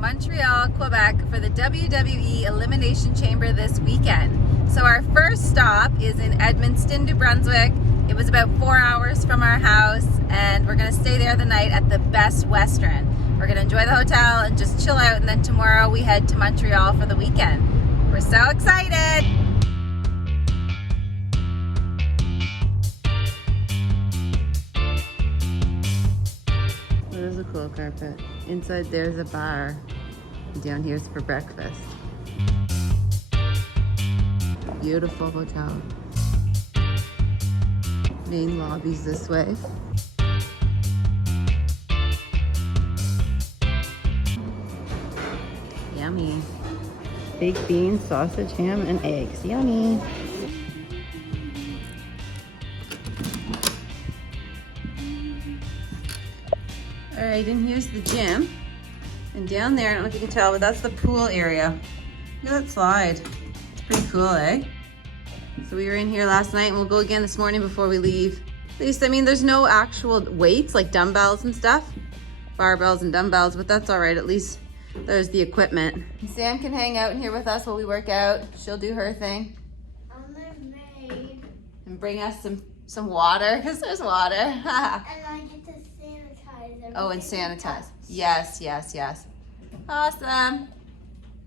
Montreal, Quebec for the WWE Elimination Chamber this weekend. So our first stop is in Edmundston, New Brunswick. It was about 4 hours from our house, and we're gonna stay there the night at the Best Western. We're gonna enjoy the hotel and just chill out, and then tomorrow we head to Montreal for the weekend. We're so excited! What is a cool carpet? Inside there's a bar. Down here's for breakfast. Beautiful hotel. Main lobby's this way. Yummy. Baked beans, sausage, ham, and eggs. Yummy. All right, and here's the gym. And down there, I don't know if you can tell, but that's the pool area. Look at that slide. It's pretty cool, eh? So we were in here last night, and we'll go again this morning before we leave. At least, I mean, there's no actual weights like dumbbells and stuff. Barbells and dumbbells, but that's all right. At least there's the equipment. Sam can hang out in here with us while we work out. She'll do her thing. I'm a maid. And bring us some water, because there's water. And I get to sanitize everything. Oh, and sanitize. Yes, yes, yes. Awesome.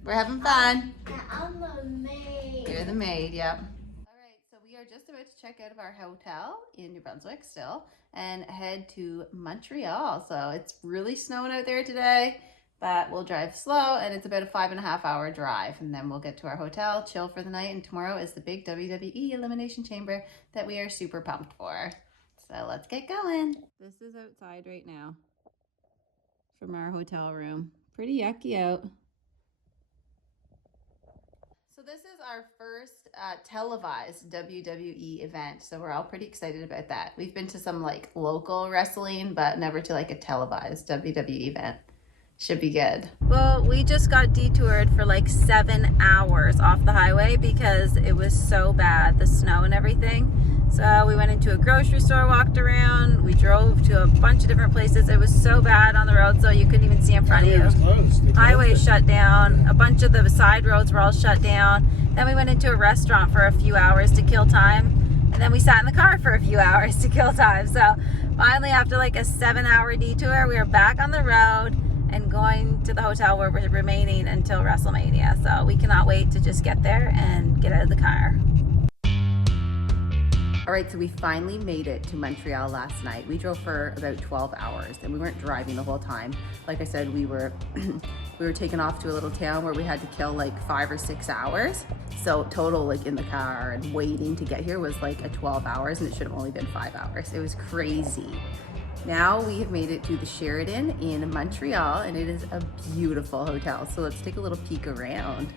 We're having fun. And I'm a maid. You're the maid, yep. All right, so we are just about to check out of our hotel in New Brunswick still and head to Montreal. So it's really snowing out there today, but we'll drive slow, and it's about a 5.5 hour drive, and then we'll get to our hotel, chill for the night, and tomorrow is the big WWE Elimination Chamber that we are super pumped for. So let's get going. This is outside right now from our hotel room. Pretty yucky out. So this is our first televised WWE event, so we're all pretty excited about that. We've been to some like local wrestling, but never to like a televised WWE event. Should be good. Well, we just got detoured for like 7 hours off the highway because it was so bad, the snow and everything. So we went into a grocery store, walked around, we drove to a bunch of different places. It was so bad on the road, so you couldn't even see in front of you. Highway shut down. A bunch of the side roads were all shut down. Then we went into a restaurant for a few hours to kill time. And then we sat in the car for a few hours to kill time. So finally, after like a 7-hour detour, we were back on the road and going to the hotel where we're remaining until WrestleMania. So we cannot wait to just get there and get out of the car. All right, so we finally made it to Montreal last night. We drove for about 12 hours, and we weren't driving the whole time. Like I said, we were taken off to a little town where we had to kill like 5 or 6 hours. So total, like in the car and waiting to get here was like a 12 hours, and it should have only been 5 hours. It was crazy. Now we have made it to the Sheraton in Montreal, and it is a beautiful hotel. So let's take a little peek around.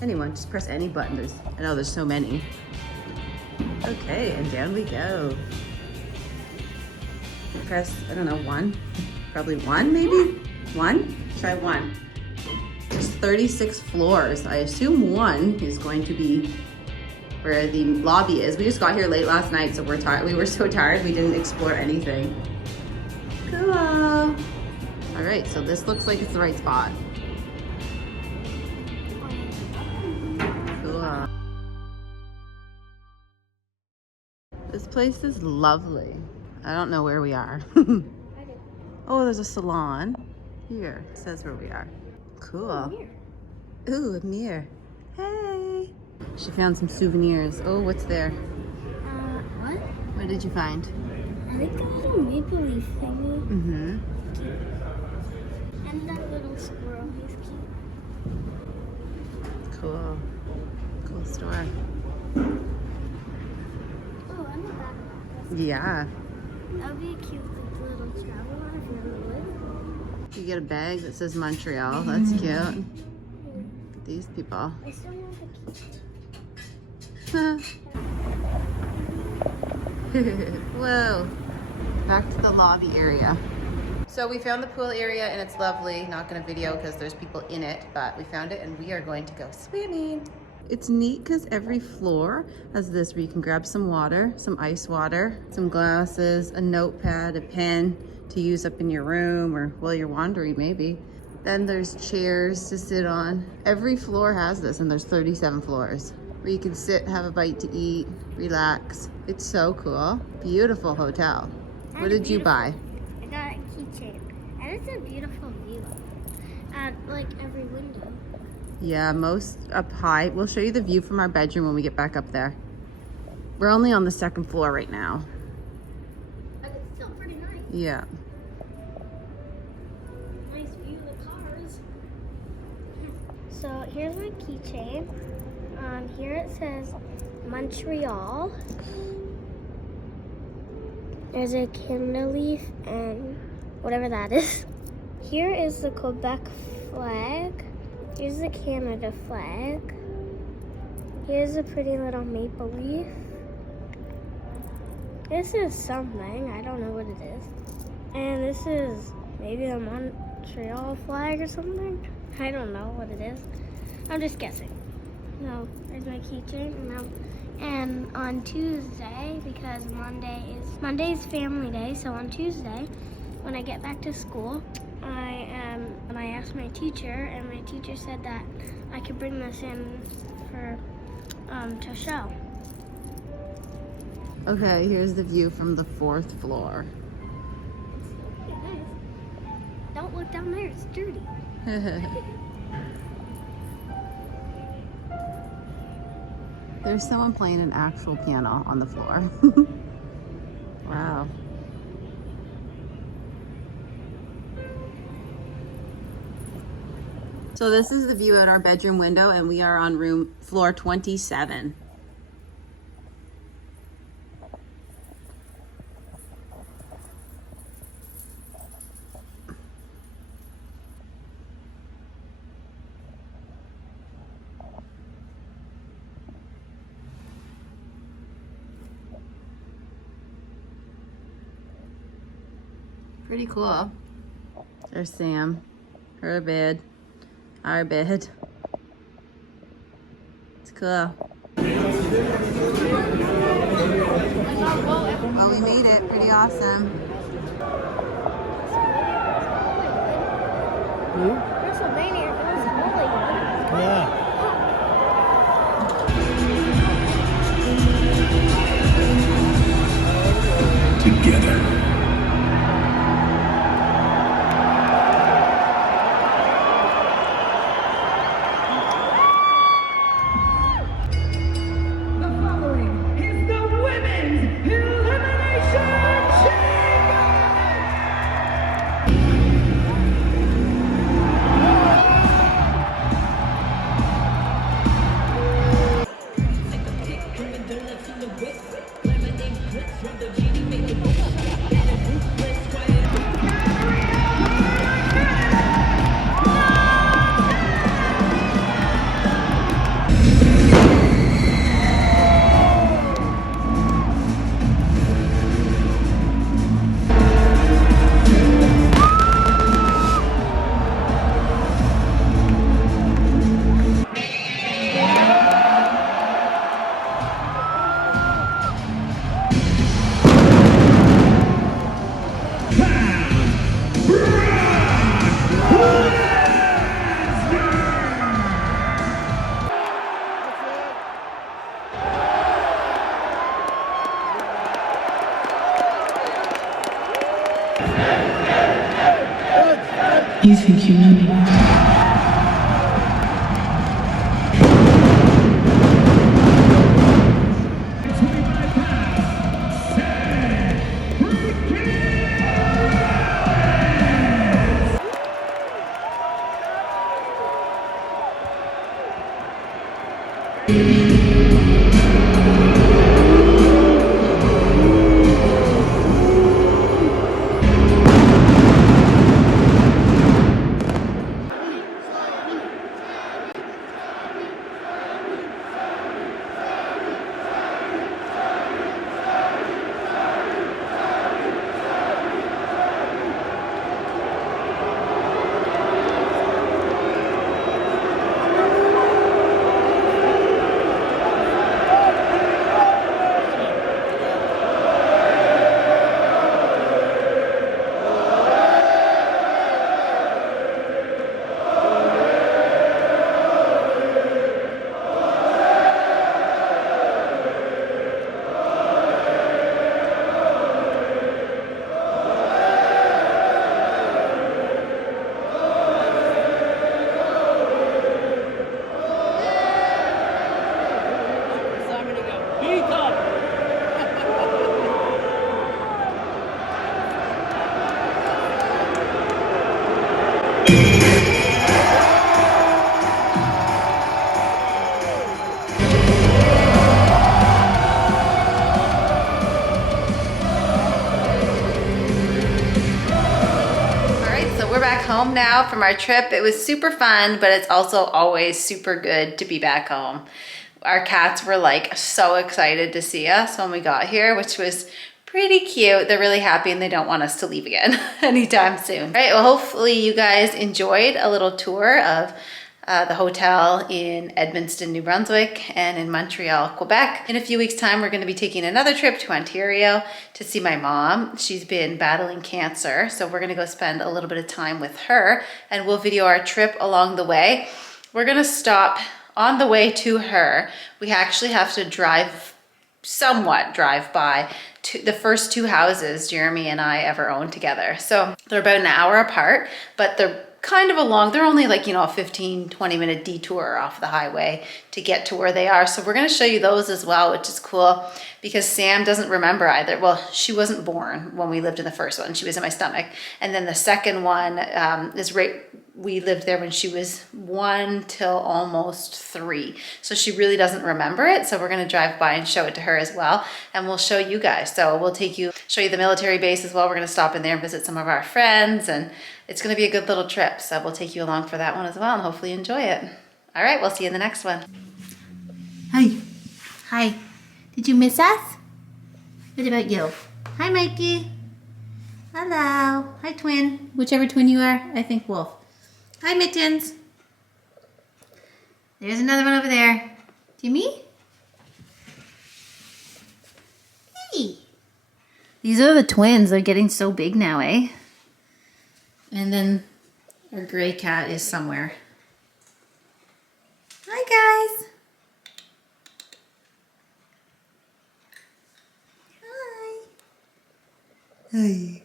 Anyone, just press any button. I know there's so many. Okay, and down we go. Press, I don't know, 1? Probably 1 maybe? 1? Try 1. There's 36 floors. I assume 1 is going to be where the lobby is. We just got here late last night, so we're tired. We were so tired we didn't explore anything. Cool. All right, so this looks like it's the right spot. Cool. This place is lovely. I don't know where we are. Oh, there's a salon. Here, it says where we are. Cool. Ooh, a mirror. Hey. She found some souvenirs. Oh, what's there? What? What did you find? I think that little maple leaf thingy. Mm-hmm. And that little squirrel, he's cute. Cool. Cool store. Oh, and the back. Yeah. That would be a cute little traveler if you're in the woods. You get a bag that says Montreal. That's cute. Look at these people. I still want the key. Whoa. Back to the lobby area. So we found the pool area and it's lovely. Not gonna video because there's people in it, but we found it and we are going to go swimming. It's neat because every floor has this where you can grab some water, some ice water, some glasses, a notepad, a pen. to use up in your room or while you're wandering maybe. Then there's chairs to sit on. Every floor has this, and there's 37 floors where you can sit, have a bite to eat, relax. It's so cool. Beautiful hotel. What did you buy? I got a keychain, and it's a beautiful view at like every window. Yeah, most up high. We'll show you the view from our bedroom when we get back up there. We're only on the second floor right now. But it's still pretty nice. Yeah. Nice view of the cars. So here's my keychain. Here it says Montreal. There's a candle leaf and whatever that is. Here is the Quebec flag. Here's the Canada flag. Here's a pretty little maple leaf. This is something, I don't know what it is. And this is maybe the Montreal flag or something. I don't know what it is. I'm just guessing. No, there's my keychain. And on Tuesday, because Monday's family day, so on Tuesday, when I get back to school, I asked my teacher, and my teacher said that I could bring this in for to show. Okay, here's the view from the 4th floor. It's really nice. Don't look down there, it's dirty. There's someone playing an actual piano on the floor. Wow. So this is the view at our bedroom window, and we are on floor 27. Pretty cool. There's Sam, her bed, our bed. It's cool. Well, we made it. Pretty awesome. Pennsylvania goes Hollywood. Yeah. Together. You think you know me? we're back home now from our trip. It was super fun, but it's also always super good to be back home. Our cats were like so excited to see us when we got here, which was pretty cute. They're really happy and they don't want us to leave again anytime soon. All right, well, hopefully you guys enjoyed a little tour of the hotel in Edmundston, New Brunswick, and in Montreal, Quebec. In a few weeks' time, we're going to be taking another trip to Ontario to see my mom. She's been battling cancer, so we're going to go spend a little bit of time with her, and we'll video our trip along the way. We're going to stop on the way to her. We actually have to somewhat drive by the first two houses Jeremy and I ever owned together. So they're about an hour apart, but they're kind of they're only like, you know, a 15-20 minute detour off the highway to get to where they are. So we're going to show you those as well, which is cool because Sam doesn't remember either. Well, she wasn't born when we lived in the first one. She was in my stomach. And then the second one we lived there when she was 1 till almost 3. So she really doesn't remember it. So we're going to drive by and show it to her as well. And we'll show you guys. So we'll show you the military base as well. We're going to stop in there and visit some of our friends, and it's going to be a good little trip. So we'll take you along for that one as well and hopefully enjoy it. All right, we'll see you in the next one. Hi. Hi. Did you miss us? What about you? Hi, Mikey. Hello. Hi, twin. Whichever twin you are. I think Wolf. Hi, Mittens. There's another one over there. Jimmy? Hey. These are the twins. They're getting so big now, eh? And then our gray cat is somewhere. Hi, guys. Hi. Hi.